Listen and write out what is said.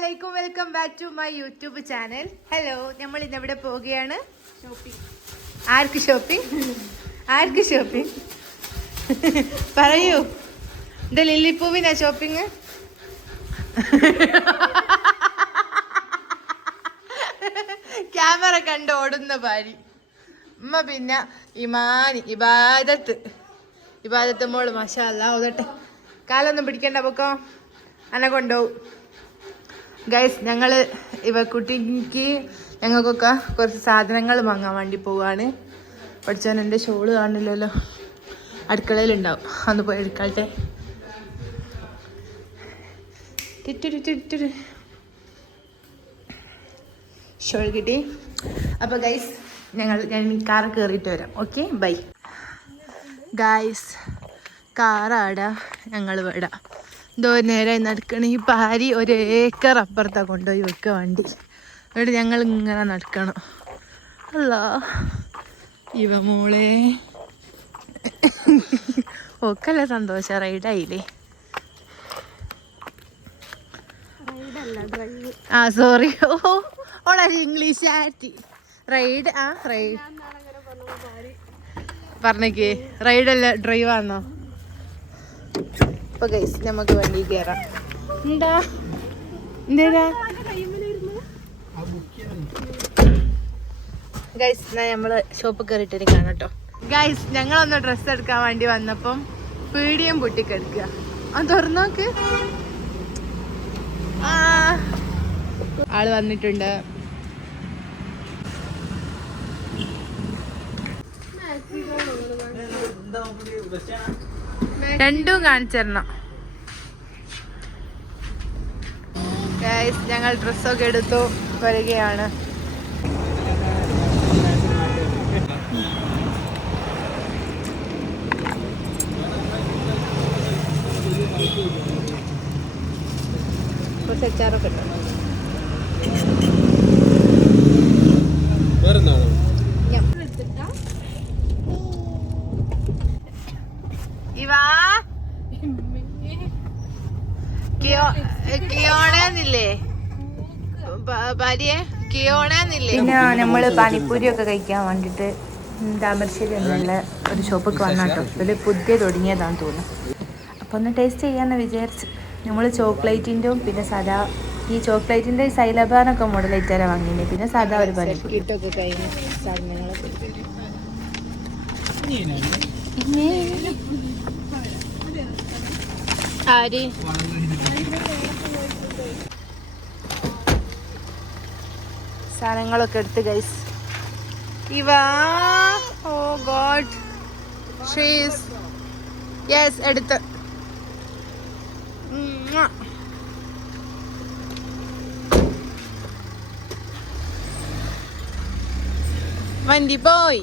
അസ്സലാമലൈക്കും, welcome back to my YouTube channel. Hello, നമ്മൾ ഇന്ന് എവിടെ പോവുകയാണ്? ആർക്ക് ഷോപ്പിംഗ് പറയൂ. ഇത് ലില്ലിപ്പൂവിനാ ഷോപ്പിംഗ്? ക്യാമറ കണ്ട് ഓടുന്ന ഭാര്യ ഉമ്മ. പിന്നെ ഇബാദത്ത് മോള് മാഷാ അല്ലാഹ് ഓതട്ടെ. കാലൊന്നും പിടിക്കണ്ട, പൊക്കോ, അന്നെ കൊണ്ടുപോകും. ഗൈസ്, കുട്ടിക്ക് ഞങ്ങൾക്കൊക്കെ കുറച്ച് സാധനങ്ങൾ വാങ്ങാൻ വേണ്ടി പോവാണ്. പഠിച്ചാൽ എൻ്റെ ഷോള് കാണില്ലല്ലോ, അടുക്കളയിലുണ്ടാവും, അന്ന് പോയി എടുക്കാട്ടെ. ഷോൾ കിട്ടി. അപ്പോൾ ഗൈസ്, ഞാൻ ഈ കാർ കയറിയിട്ട് വരാം. Okay, by. ഗൈസ്, കാറാടാ, ഞങ്ങൾ വിടാം. എന്തോ നേരെ നടക്കണ ഈ പാരി 1 ഏക്കർ അപ്പുറത്താണ് കൊണ്ടുപോയി വെക്കുക വണ്ടി. എന്നിട്ട് ഞങ്ങൾ ഇങ്ങനെ നടക്കണം. അല്ല ഇവ മോളെ ഓക്കല്ലേ സന്തോഷം, റൈഡായില്ലേ? സോറി, ഓളെ ഇംഗ്ലീഷ് ആറ്റി. റൈഡ് പറഞ്ഞേക്ക്, റൈഡല്ല ഡ്രൈവാന്നോ? അപ്പൊ ഗൈസ്, നമുക്ക് വണ്ടി കയറാം. എന്താ ഗൈസ്, നമ്മള് ഷോപ്പ് കയറിയിട്ടിരിക്കാണ് കേട്ടോ. ഗൈസ്, ഞങ്ങളൊന്ന് ഡ്രസ്സ് എടുക്കാൻ വേണ്ടി വന്നപ്പം പീടിയം പൊട്ടിക്കെടുക്കുക. അത് തുറന്നോക്ക്, ആള് വന്നിട്ടുണ്ട്. രണ്ടും കാണിച്ചിരണം. ഗൈസ്, ഞങ്ങൾ ഡ്രസ്സൊക്കെ എടുത്തു വരികയാണ്. കുറച്ച് അച്ചാറൊക്കെ ഇട്ടു. പിന്നെ നമ്മള് പാനിപ്പൂരി ഒക്കെ കഴിക്കാൻ വേണ്ടിട്ട് താമരശ്ശേരി എന്നുള്ള ഒരു ഷോപ്പൊക്കെ വന്നാട്ടോ. ഇതിൽ പുതിയ തുടങ്ങിയതാന്ന് തോന്നുന്നു. അപ്പൊ ഒന്ന് ടേസ്റ്റ് ചെയ്യാന്ന് വിചാരിച്ച് നമ്മൾ ചോക്ലേറ്റിൻ്റെ പിന്നെ സാധാ ഈ ചോക്ലേറ്റിന്റെ സൈലബാനൊക്കെ മോഡലായിട്ടാണ് വാങ്ങിയത്. പിന്നെ സാധാ ഒരു പാനിപ്പൂരി. സാധനങ്ങളൊക്കെ എടുത്ത് ഗൈസ്. ഓ ഗോഡ്, ഷീസ് യെസ് എടുത്ത്. വണ്ടി പോയി.